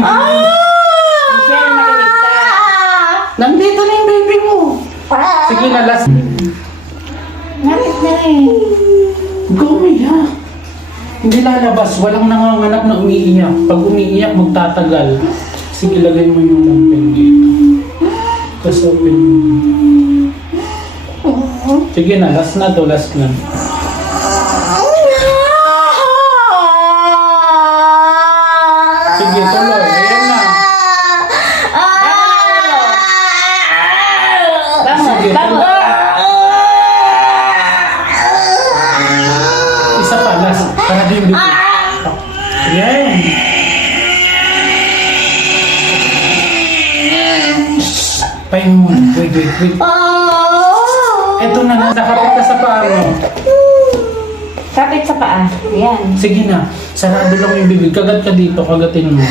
Michelle, makinig ka. Nandito na yung baby mo. Sige na, last. Ngapit na eh. Go, umiyak. Hindi lalabas. Walang nanganganak na umiiyak. Pag umiiyak, magtatagal. Sige, lagay mo yung pen dito. Tapos open mo. Sige na, last na to, last na. Sige, tuloy. Ayan na. Sige, tuloy. Isa pa, last. Para din dito. Ayan. Pahinga muna. Wait. Eto na, nakapit ka sa paa mo. Kapit sa paa. Yan. Sige na, sarado lang yung bibig. Kagat ka dito, kagatin mo.